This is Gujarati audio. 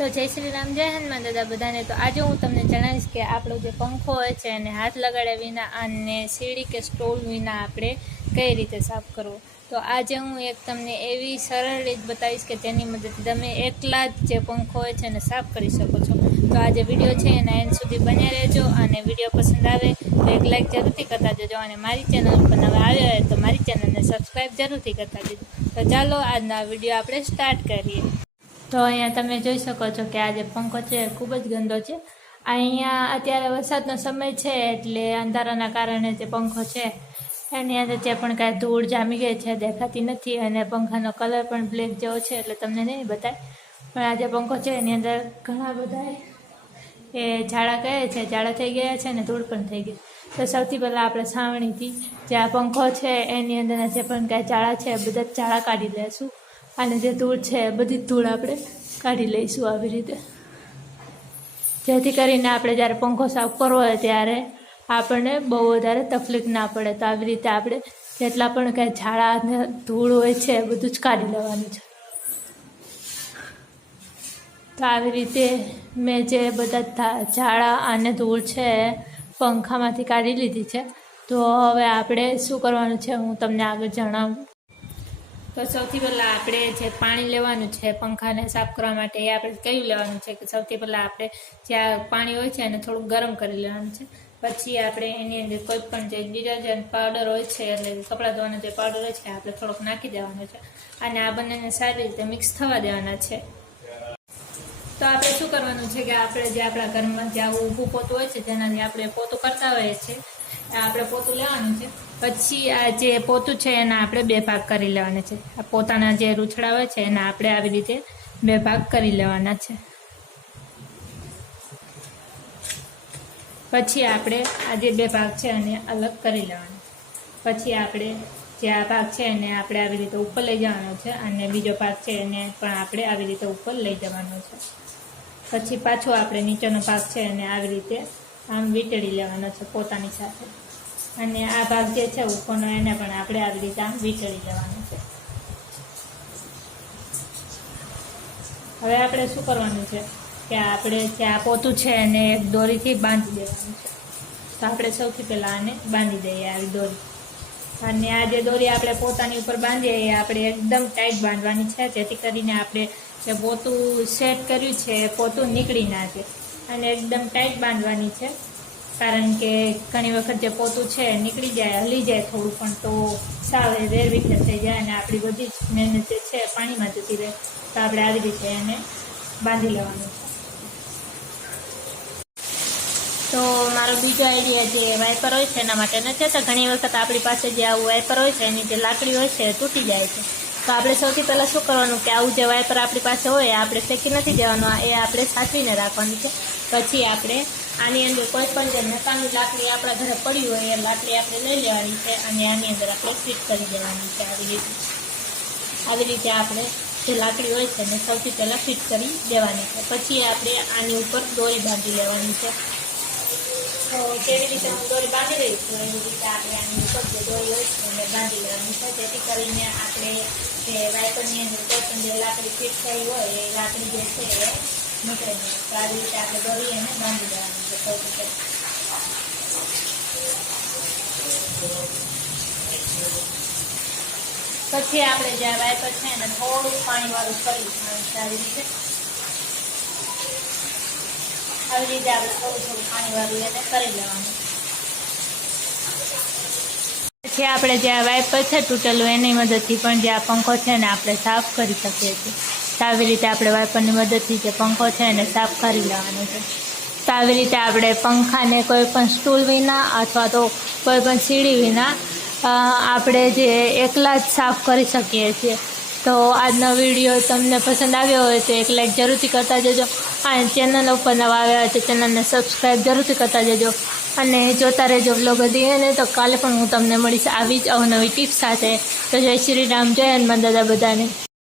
તો જય શ્રી રામ, જય હનુમાન દાદા બધાને. તો આજે હું તમને જણાવીશ કે આપણો જે પંખો હોય છે એને હાથ લગાડ્યા વિના અને સીડી કે સ્ટોલ વિના આપણે કઈ રીતે સાફ કરવો. તો આજે હું એક તમને એવી સરળ રીત બતાવીશ કે જેની મદદથી તમે એકલા જ જે પંખો હોય છે એને સાફ કરી શકો છો. તો આ જે વીડિયો છે એના એન્ડ સુધી બન્યા રહેજો અને વીડિયો પસંદ આવે તો એક લાઈક જરૂરથી કરતા જજો અને મારી ચેનલ પર નવા આવ્યા હોય તો મારી ચેનલને સબસ્ક્રાઈબ જરૂરથી કરતા જજો. તો ચાલો આજના વીડિયો આપણે સ્ટાર્ટ કરીએ. તો અહીંયા તમે જોઈ શકો છો કે આ જે પંખો છે, ખૂબ જ ગંદો છે. અહીંયા અત્યારે વરસાદનો સમય છે એટલે અંધારાના કારણે જે પંખો છે, એની અંદર જે પણ કાંઈ ધૂળ જામી ગઈ છે, દેખાતી નથી અને પંખાનો કલર પણ બ્લેક જેવો છે એટલે તમને નહીં બતાય. પણ આ જે પંખો છે, એની અંદર ઘણા બધા એ ઝાડા કહે છે, ઝાડા થઈ ગયા છે અને ધૂળ પણ થઈ ગઈ. તો સૌથી પહેલાં આપણે છાવણીથી જે આ પંખો છે, એની અંદરના જે પણ કાંઈ ઝાડા છે, બધા જ ઝાડા કાઢી લઈશું અને જે ધૂળ છે, બધી ધૂળ આપણે કાઢી લઈશું આવી રીતે. જેથી કરીને આપણે જ્યારે પંખો સાફ કરવો હોય ત્યારે આપણને બહુ વધારે તકલીફ ના પડે. તો આવી રીતે આપણે જેટલા પણ કાંઈ ઝાડા અને ધૂળ હોય છે બધું જ કાઢી લેવાનું છે. તો આવી રીતે મેં જે બધા ઝાડા અને ધૂળ છે પંખામાંથી કાઢી લીધી છે. તો હવે આપણે શું કરવાનું છે, હું તમને આગળ જણાવું. તો સૌથી પહેલાં આપણે જે પાણી લેવાનું છે, પંખાને સાફ કરવા માટે એ આપણે કયું લેવાનું છે કે સૌથી પહેલાં આપણે જે આ પાણી હોય છે એને થોડુંક ગરમ કરી લેવાનું છે. પછી આપણે એની અંદર કોઈ પણ જે ડિટર્જન્ટ પાવડર હોય છે, એટલે કપડાં ધોવાનો જે પાવડર હોય છે આપણે થોડોક નાખી દેવાનો છે અને આ બંનેને સારી રીતે મિક્સ થવા દેવાના છે. તો આપણે શું કરવાનું છે કે આપણે જે આપણા ઘરમાં જે આવું ઊભું પોતું હોય છે, તેનાથી આપણે પોતું કરતા હોઈએ છીએ. આપણે પોતું લેવાનું છે. પછી આ જે પોતું છે એના આપણે બે ભાગ કરી લેવાના છે. આ પોતાના જે રૂછડા હોય છે એના આપણે આવી રીતે બે ભાગ કરી લેવાના છે. પછી આપણે આ જે બે ભાગ છે એને અલગ કરી લેવાના. પછી આપણે જે આ ભાગ છે એને આપણે આવી રીતે ઉપર લઈ જવાનો છે અને બીજો ભાગ છે એને પણ આપણે આવી રીતે ઉપર લઈ જવાનો છે. પછી પાછો આપણે નીચેનો ભાગ છે એને આવી રીતે આમ વીંટળી લેવાનો છે પોતાની સાથે. અને આ ભાગ જે છે ઉપરનો, એને પણ આપણે આવી રીતે આમ વીંટળી લેવાનો છે. હવે આપણે શું કરવાનું છે કે આપણે જે આ પોતું છે એને એક દોરીથી બાંધી દેવાનું છે. તો આપણે સૌથી પહેલાં આને બાંધી દઈએ આવી દોરી. અને આ જે દોરી આપણે પોતાની ઉપર બાંધીએ એ આપણે એકદમ ટાઈટ બાંધવાની છે, જેથી કરીને આપણે જે પોતું સેટ કર્યું છે એ પોતું નીકળી ના જાય. અને એકદમ ટાઈટ બાંધવાની છે. કારણ કે ઘણી વખત જે પોતું છે, નીકળી જાય, હલી જાય થોડું પણ તો સાવ વેરવિખેર થઈ જાય અને આપણી બધી જ મહેનત જે છે પાણીમાં જતી રહે. તો આપણે આવી રીતે એને બાંધી લેવાનું છે. તો મારો બીજો આઈડિયા જે વાઇપર હોય છે એના માટે નથી તો ઘણી વખત આપણી પાસે જે આવું વાઇપર હોય છે, એની જે લાકડી હોય છે એ તૂટી જાય છે. તો આપણે સૌથી પહેલાં શું કરવાનું કે આવું જે વાઇપર આપણી પાસે હોય એ આપણે ફેંકી નથી દેવાનું એ આપણે સાચવીને રાખવાનું છે. પછી આપણે આની અંદર કોઈ પણ જે નકામી લાકડી આપણા ઘરે પડી હોય એ લાકડી આપણે લઈ લેવાની છે અને આની અંદર આપણે ફિટ કરી દેવાની છે આવી રીતે. આવી રીતે આપણે જે લાકડી હોય છે એને સૌથી પહેલાં ફિટ કરી દેવાની છે. પછી આપણે આની ઉપર દોરી બાંધી લેવાની છે. તો જેવી રીતે હું દોરી બાંધી રહી છું એવી રીતે આપણે આની ઉપર જે દોરી હોય છે એને બાંધી લેવાની છે. જેથી કરીને આપણે જે વાયપરની અંદર કોઈ પણ જે લાકડી ફિટ થઈ હોય એ લાકડી જે છે એ નીકળે દઈએ તો આવી રીતે આપણે દોરી અને બાંધી દેવાનું છે પહેલાં. પછી આપણે જે વાયપર છે એને થોડું પાણીવાળું કરી દેવાનું છે આવી રીતે. આવી રીતે આપણે થોડું થોડું પાણી વાળું એને કરી લેવાનું. પછી આપણે જે આ વાઇપર છે, તૂટેલું એની મદદથી પણ જે પંખો છે ને, આપણે સાફ કરી શકીએ છીએ. તો આવી રીતે આપણે વાઇપરની મદદથી જે પંખો છે એને સાફ કરી લેવાનો છે. તો આવી રીતે આપણે પંખાને કોઈ પણ સ્ટૂલ વિના અથવા તો કોઈ પણ સીડી વિના આપણે જે એકલા જ સાફ કરી શકીએ છીએ. તો આજનો વીડિયો તમને પસંદ આવ્યો હોય તો એક લાઈક જરૂરથી કરતા જજો. અને ચેનલ ઉપર નવા આવ્યા હોય તો ચેનલને સબસ્ક્રાઈબ જરૂરથી કરતા જજો. અને જોતા રહેજો બ્લોગ હતી ને તો કાલે પણ હું તમને મળીશ આવી જ અવનવી ટિપ્સ સાથે. તો જય શ્રી રામ, જય હનુમાન દાદા બધાને.